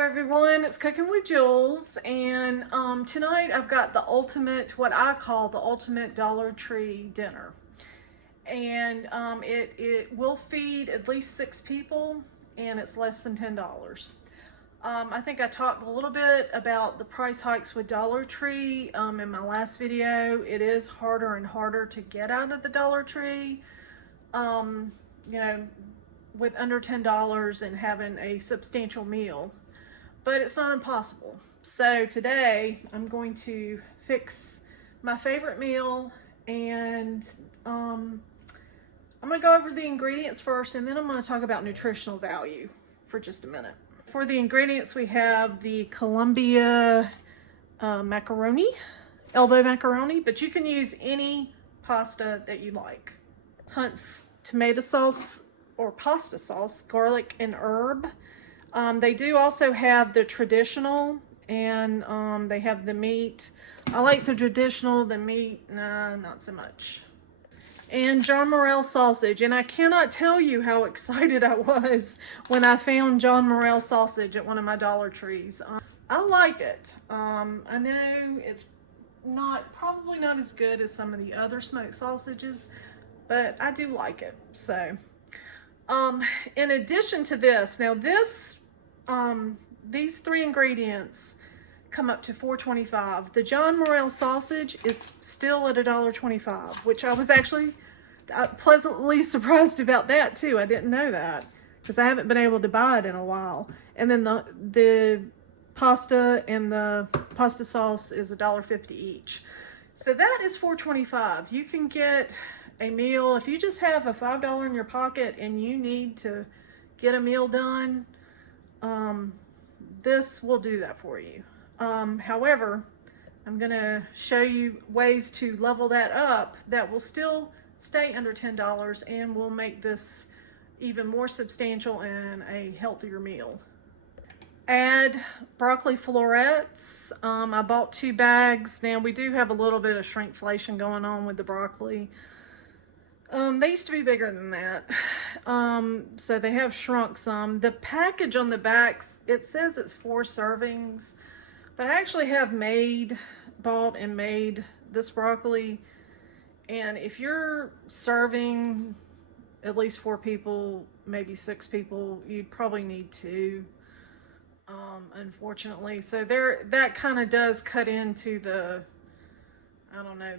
Hello everyone, it's Cooking with Jules, and tonight I've got the ultimate, what I call the ultimate Dollar Tree dinner. And it will feed at least 6 people, and it's less than $10. I think I talked a little bit about the price hikes with Dollar Tree in my last video. It is harder and harder to get out of the Dollar Tree, you know, with under $10 and having a substantial meal, but it's not impossible. So today I'm going to fix my favorite meal, and I'm going to go over the ingredients first, and then I'm going to talk about nutritional value for just a minute. For the ingredients, we have the Columbia macaroni, elbow macaroni, but you can use any pasta that you like. Hunt's tomato sauce or pasta sauce, garlic and herb. They do also have the traditional, and they have the meat. I like the traditional, the meat, nah, not so much. And John Morrell sausage, and I cannot tell you how excited I was when I found John Morrell sausage at one of my Dollar Trees. I like it. I know it's probably not as good as some of the other smoked sausages, but I do like it. So in addition to this, now these 3 ingredients come up to $4.25. The John Morrell sausage is still at $1.25, which I was actually pleasantly surprised about that too. I didn't know that because I haven't been able to buy it in a while. And then the pasta and the pasta sauce is $1.50 each. So that is $4.25. You can get a meal if you just have a $5 in your pocket and you need to get a meal done. This will do that for you. However, I'm going to show you ways to level that up that will still stay under $10 and will make this even more substantial and a healthier meal. Add broccoli florets. I bought 2 bags. Now we do have a little bit of shrinkflation going on with the broccoli. They used to be bigger than that. So they have shrunk some. The package on the backs, it says it's 4 servings, but I actually have bought and made this broccoli. And if you're serving at least 4 people, maybe 6 people, you'd probably need 2, unfortunately. So that kind of does cut into the, I don't know,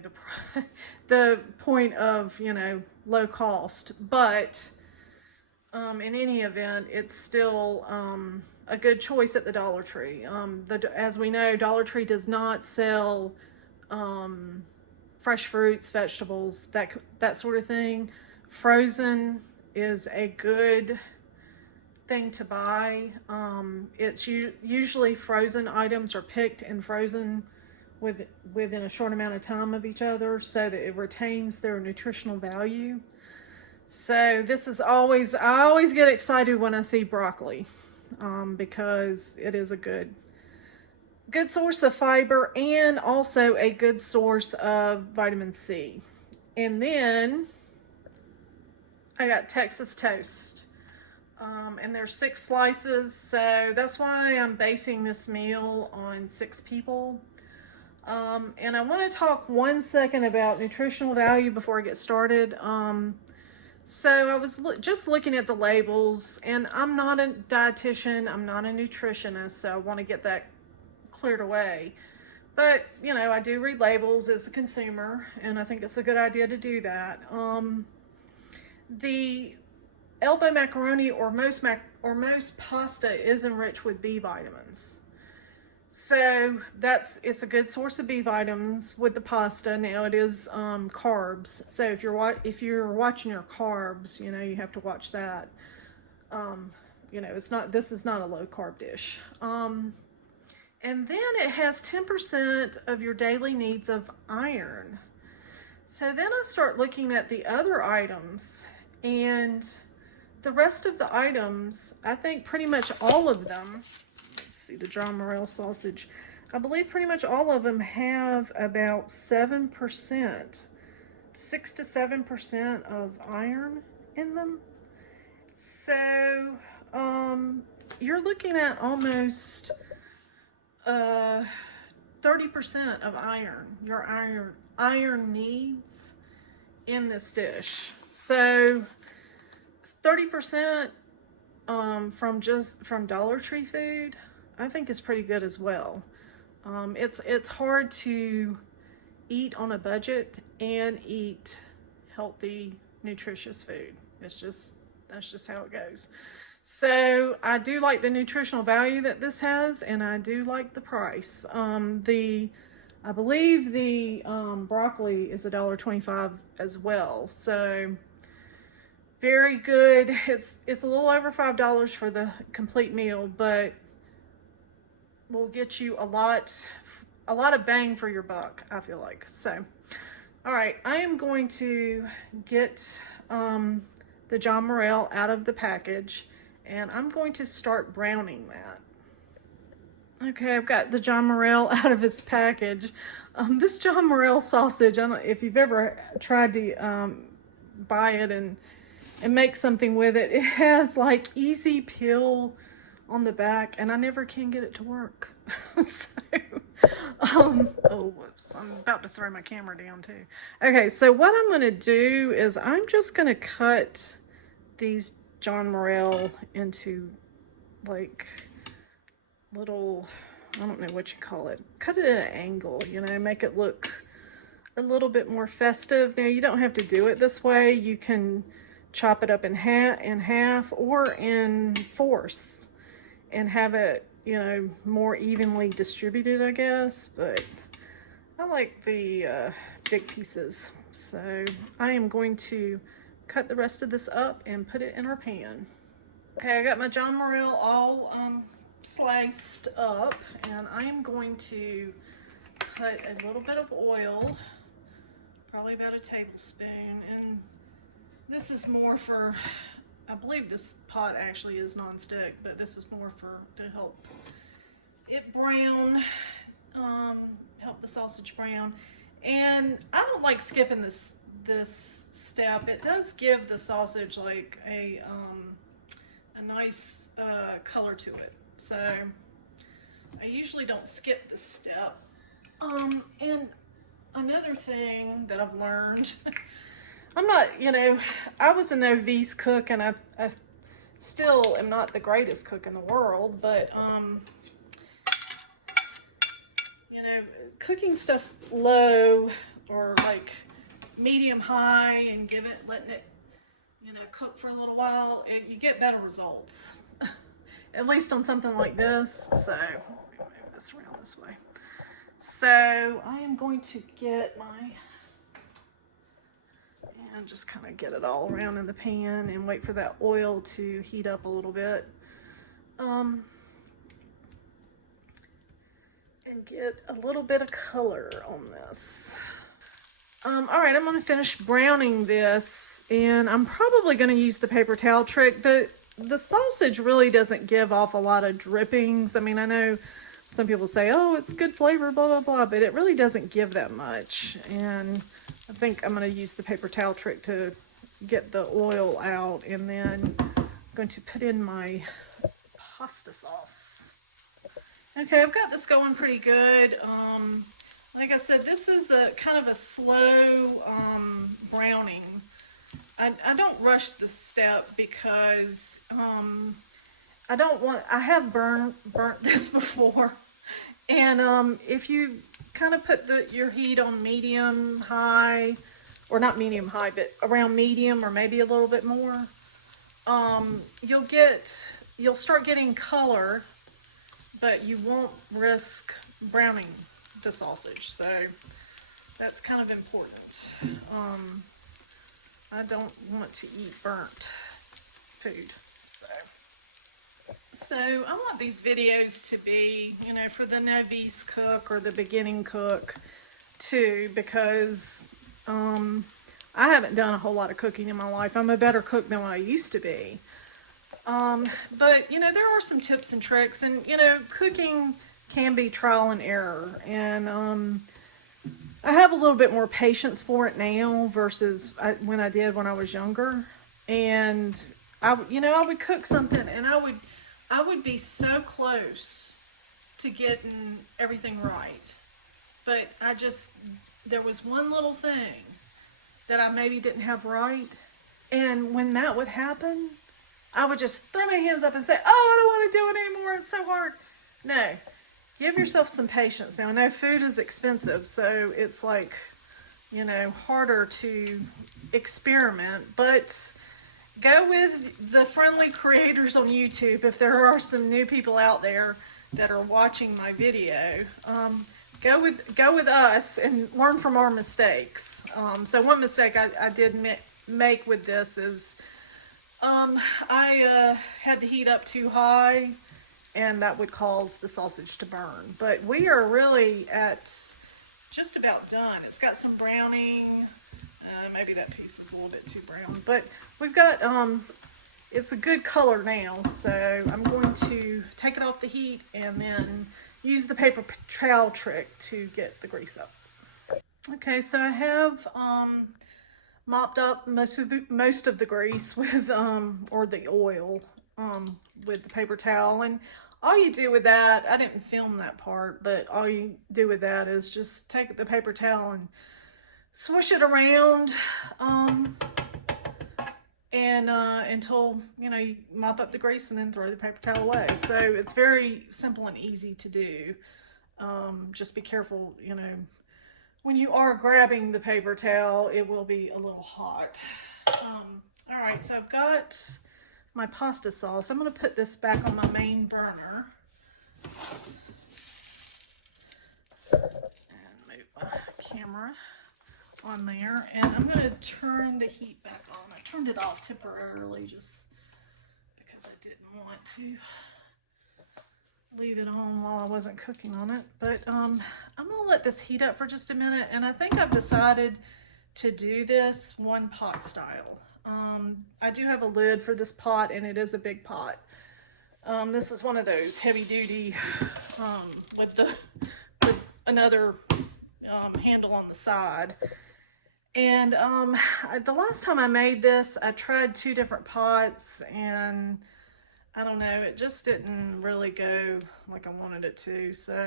the point of, you know, low cost, but in any event, it's still a good choice at the Dollar Tree. As we know, Dollar Tree does not sell fresh fruits, vegetables, that sort of thing. Frozen is a good thing to buy. It's usually frozen items are picked and frozen within a short amount of time of each other, so that it retains their nutritional value. So this is I always get excited when I see broccoli, because it is a good source of fiber and also a good source of vitamin C. And then I got Texas toast, and there's 6 slices, so that's why I'm basing this meal on 6 people. And I want to talk 1 second about nutritional value before I get started. So I was just looking at the labels, and I'm not a dietitian, I'm not a nutritionist, so I want to get that cleared away. But, you know, I do read labels as a consumer, and I think it's a good idea to do that. The elbow macaroni or most pasta is enriched with B vitamins. So it's a good source of B vitamins with the pasta. Now it is carbs. So if you're watching your carbs, you know, you have to watch that. You know, this is not a low carb dish. And then it has 10% of your daily needs of iron. So then I start looking at the other items, and the rest of the items, I think pretty much all of them, see the John Morrell sausage, I believe pretty much all of them have about 7%, 6 to 7% of iron in them. So you're looking at almost 30% of iron, your iron needs in this dish. So 30% from Dollar Tree food, I think is pretty good as well. It's hard to eat on a budget and eat healthy, nutritious food. That's just how it goes. So I do like the nutritional value that this has, and I do like the price. I believe the broccoli is $1.25 as well. So very good. It's a little over $5 for the complete meal, but will get you a lot of bang for your buck, I feel like. So, all right, I am going to get the John Morrell out of the package, and I'm going to start browning that. Okay, I've got the John Morrell out of his package. This John Morrell sausage, I don't know if you've ever tried to buy it and make something with it. It has like easy peel on the back, and I never can get it to work. So, oh, whoops, I'm about to throw my camera down too. Okay, so what I'm gonna do is I'm just gonna cut these John Morrell into like little, I don't know what you call it, cut it at an angle, you know, make it look a little bit more festive. Now, you don't have to do it this way. You can chop it up in half or in fourths and have it, you know, more evenly distributed, I guess, but I like the big pieces. So I am going to cut the rest of this up and put it in our pan. Okay, I got my John Morrell all sliced up, and I am going to put a little bit of oil, probably about a tablespoon, and this is more for, I believe this pot actually is non-stick, but this is more to help it brown, help the sausage brown. And I don't like skipping this step. It does give the sausage like a nice color to it. So I usually don't skip this step. And another thing that I've learned, I'm not, you know, I was a novice cook, and I still am not the greatest cook in the world, but you know, cooking stuff low or like medium high and letting it, you know, cook for a little while, you get better results. At least on something like this. So let me move this around this way. So I am going to get and just kind of get it all around in the pan and wait for that oil to heat up a little bit. And get a little bit of color on this. All right, I'm going to finish browning this, and I'm probably going to use the paper towel trick. The sausage really doesn't give off a lot of drippings. I mean, I know some people say, oh, it's good flavor, blah, blah, blah, but it really doesn't give that much. And I think I'm going to use the paper towel trick to get the oil out, and then I'm going to put in my pasta sauce. Okay, I've got this going pretty good. Like I said, this is a kind of a slow browning. I don't rush this step because I don't want, I have burnt this before, and if you kind of put your heat on medium high, or not medium high, but around medium or maybe a little bit more, you'll start getting color, but you won't risk browning the sausage. So that's kind of important. I don't want to eat burnt food. So I want these videos to be, you know, for the novice cook or the beginning cook too, because I haven't done a whole lot of cooking in my life. I'm a better cook than what I used to be. But, you know, there are some tips and tricks, and, you know, cooking can be trial and error. And I have a little bit more patience for it now versus when I did when I was younger. And I would cook something, and I I would be so close to getting everything right. But there was one little thing that I maybe didn't have right. And when that would happen, I would just throw my hands up and say, oh, I don't want to do it anymore. It's so hard. No, give yourself some patience. Now, I know food is expensive, so it's like, harder to experiment, but go with the friendly creators on YouTube. If there are some new people out there that are watching my video, go with us and learn from our mistakes. So one mistake I did make with this is I had the heat up too high, and that would cause the sausage to burn. But we are really at just about done. It's got some browning. Maybe that piece is a little bit too brown, but we've got it's a good color now. So I'm going to take it off the heat and then use the paper towel trick to get the grease up. Okay, so I have mopped up most of the grease with or the oil with the paper towel, and all you do with that, I didn't film that part, but all you do with that is just take the paper towel and swish it around and until you mop up the grease and then throw the paper towel away. So it's very simple and easy to do. Just be careful, when you are grabbing the paper towel, it will be a little hot. All right, so I've got my pasta sauce. I'm going to put this back on my main burner and move my camera on there, and I'm going to turn the heat back on. I turned it off temporarily just because I didn't want to leave it on while I wasn't cooking on it, but I'm going to let this heat up for just a minute, and I think I've decided to do this one pot style. I do have a lid for this pot, and it is a big pot. This is one of those heavy duty with another handle on the side. And the last time I made this, I tried 2 different pots, and I don't know, it just didn't really go like I wanted it to. So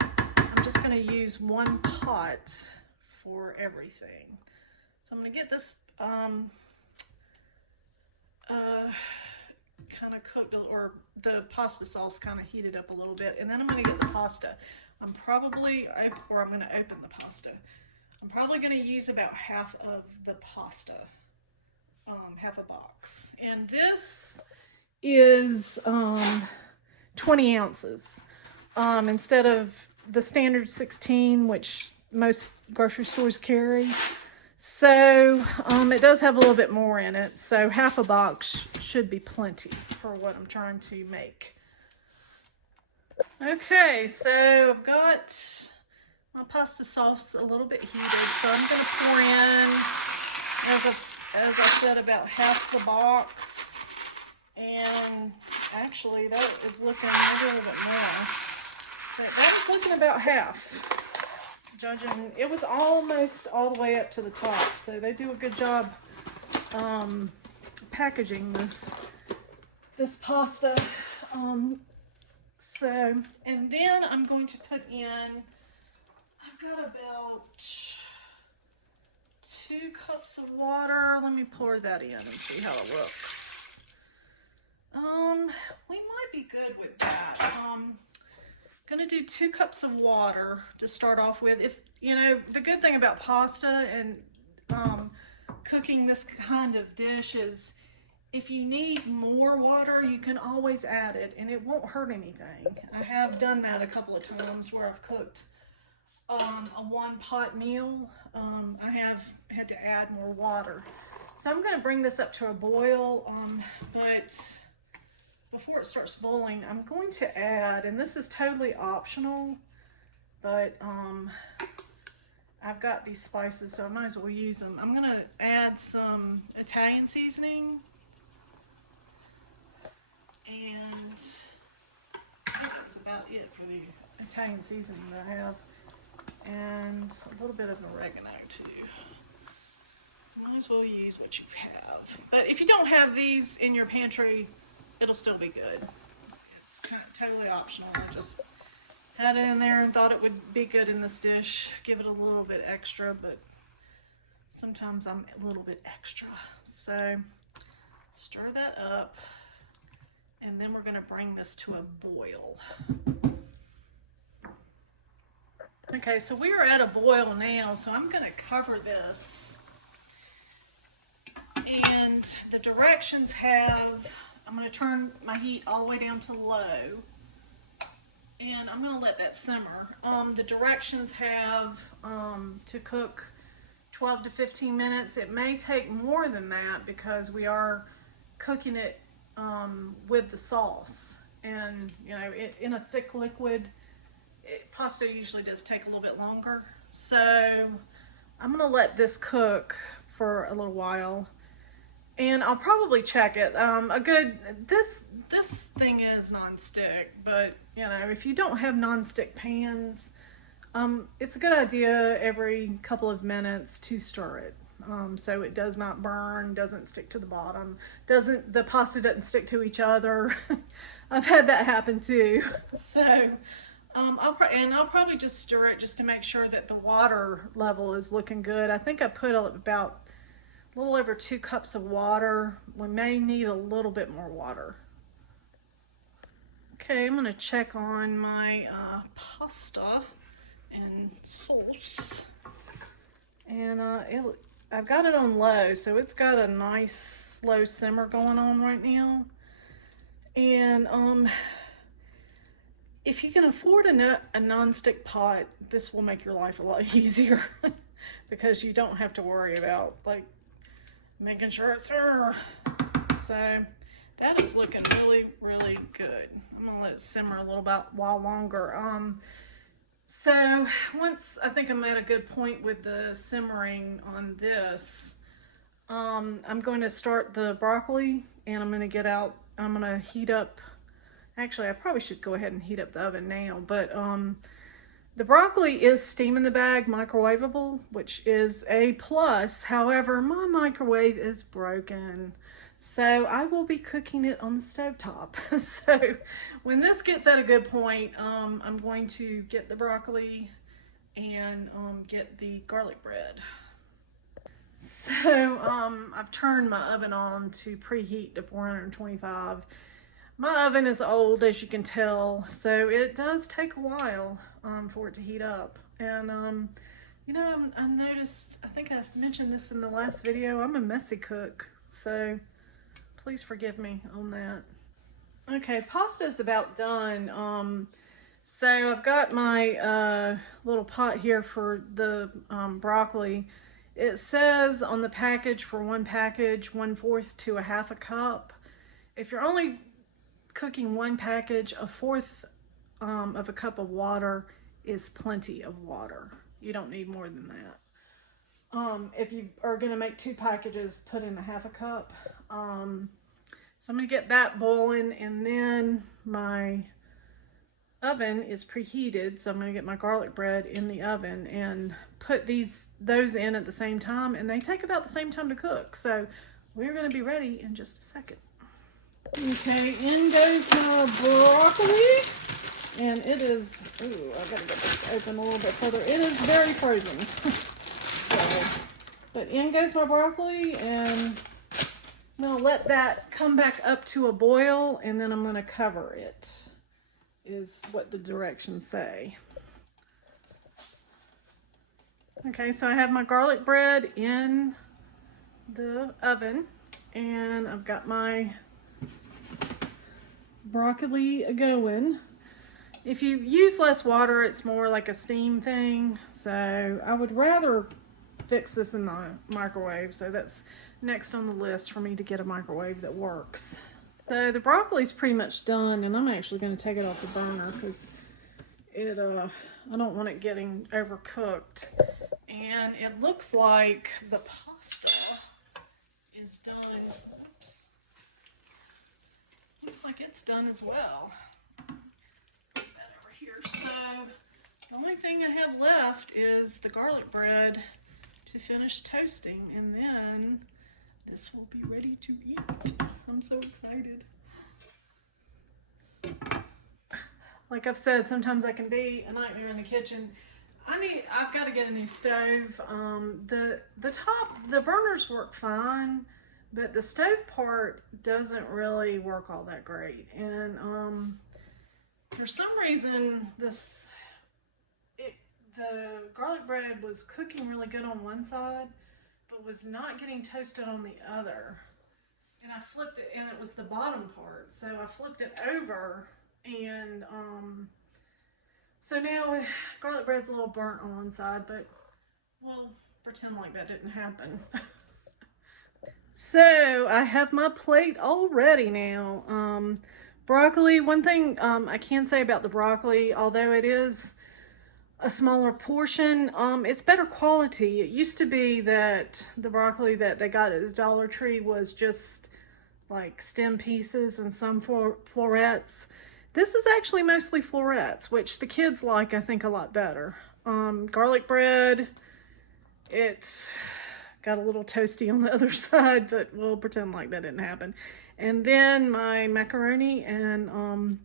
I'm just going to use one pot for everything. So I'm going to get this kind of cooked, or the pasta sauce kind of heated up a little bit, and then I'm going to get the pasta. I'm going to open the pasta. I'm probably going to use about half of the pasta, half a box. And this is 20 ounces instead of the standard 16, which most grocery stores carry. So it does have a little bit more in it. So half a box should be plenty for what I'm trying to make. Okay, so I've got my pasta sauce a little bit heated, so I'm going to pour in, as I said, about half the box. And actually, that is looking maybe a little bit more. But that's looking about half. Judging, it was almost all the way up to the top, so they do a good job packaging this pasta. And then I'm going to put in, I've got about 2 cups of water. Let me pour that in and see how it looks. We might be good with that. Gonna do 2 cups of water to start off with. If the good thing about pasta and cooking this kind of dish is if you need more water, you can always add it and it won't hurt anything. I have done that a couple of times where I've cooked a 1-pot meal. I have had to add more water. So I'm going to bring this up to a boil, but before it starts boiling, I'm going to add, and this is totally optional, but I've got these spices, so I might as well use them. I'm going to add some Italian seasoning, and I think that was about it for the Italian seasoning that I have, and a little bit of oregano too. Might as well use what you have. But if you don't have these in your pantry, it'll still be good. kind of totally optional. I just had it in there and thought it would be good in this dish. Give it a little bit extra, but sometimes I'm a little bit extra. So stir that up, and then we're gonna bring this to a boil. Okay, so we are at a boil now, so I'm gonna cover this. And the directions have, I'm gonna turn my heat all the way down to low, and I'm gonna let that simmer. The directions have to cook 12 to 15 minutes. It may take more than that because we are cooking it with the sauce. And you know, in a thick liquid, pasta usually does take a little bit longer. So I'm gonna let this cook for a little while, and I'll probably check it. This thing is non-stick, but you know, if you don't have non-stick pans, it's a good idea every couple of minutes to stir it, so it does not burn, doesn't stick to the bottom, the pasta doesn't stick to each other. I've had that happen too. So I'll probably just stir it just to make sure that the water level is looking good. I think I put about a little over 2 cups of water. We may need a little bit more water. Okay, I'm gonna check on my pasta and sauce. And I've got it on low, so it's got a nice slow simmer going on right now. And if you can afford a non-stick pot, this will make your life a lot easier because you don't have to worry about like making sure it's her. So that is looking really, really good. I'm gonna let it simmer a little while longer. So once I think I'm at a good point with the simmering on this, I'm going to start the broccoli, and I'm gonna heat up. Actually, I probably should go ahead and heat up the oven now, but the broccoli is steam in the bag, microwavable, which is a plus. However, my microwave is broken, so I will be cooking it on the stovetop. So when this gets at a good point, I'm going to get the broccoli and get the garlic bread. So I've turned my oven on to preheat to 425. My oven is old, as you can tell, so it does take a while for it to heat up. And you know, I noticed, I think I mentioned this in the last video, I'm a messy cook, so please forgive me on that. Okay, pasta is about done. So I've got my little pot here for the broccoli. It says on the package, for one package, 1/4 to 1/2 cup. If you're only cooking one package, 1/4 of a cup of water is plenty of water. You don't need more than that. If you are going to make 2 packages, put in 1/2 cup. So I'm going to get that boiling, and then my oven is preheated, so I'm going to get my garlic bread in the oven and put those in at the same time, and they take about the same time to cook. So we're going to be ready in just a second. Okay, in goes my broccoli, and it is, ooh, I gotta get this open a little bit further. It is very frozen. But in goes my broccoli, and I'm gonna let that come back up to a boil, and then I'm gonna cover it, is what the directions say. Okay, so I have my garlic bread in the oven, and I've got my broccoli going. If you use less water, it's more like a steam thing, so I would rather fix this in the microwave. So that's next on the list for me to get a microwave that works. So the broccoli's pretty much done, and I'm actually going to take it off the burner because I don't want it getting overcooked. And it looks like the pasta is done. Oops. Looks like it's done as well. Put that over here. So the only thing I have left is the garlic bread to finish toasting, and then this will be ready to eat. I'm so excited. like I've said, sometimes I can be a nightmare in the kitchen. I've got to get a new stove. The burners work fine, but the stove part doesn't really work all that great. And for some reason, the garlic bread was cooking really good on one side, but was not getting toasted on the other. And I flipped it, and it was the bottom part. So I flipped it over, and so now garlic bread's a little burnt on one side, but we'll pretend like that didn't happen. So I have my plate all ready now. Broccoli, one thing I can say about the broccoli, although it is a smaller portion, it's better quality. It used to be that the broccoli that they got at the Dollar Tree was just like stem pieces and some florets. This is actually mostly florets, which the kids like, I think, a lot better. Garlic bread, it's got a little toasty on the other side, but we'll pretend like that didn't happen. And then my macaroni and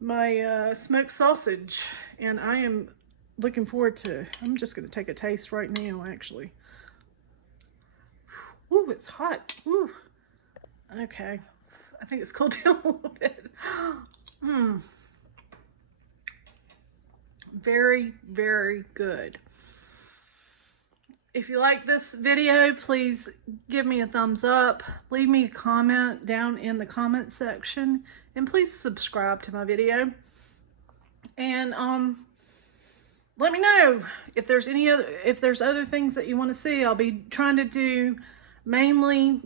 my smoked sausage. And I am looking forward to, I'm just going to take a taste right now, actually. Ooh, it's hot. Ooh. Okay. I think it's cooled down a little bit. Very, very good. If you like this video, please give me a thumbs up. Leave me a comment down in the comment section. And please subscribe to my video. And let me know if there's other things that you want to see. I'll be trying to do mainly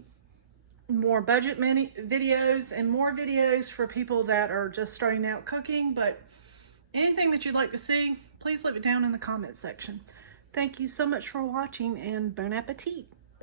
more budget videos and more videos for people that are just starting out cooking, but anything that you'd like to see, please leave it down in the comment section. Thank you so much for watching, and bon appetit.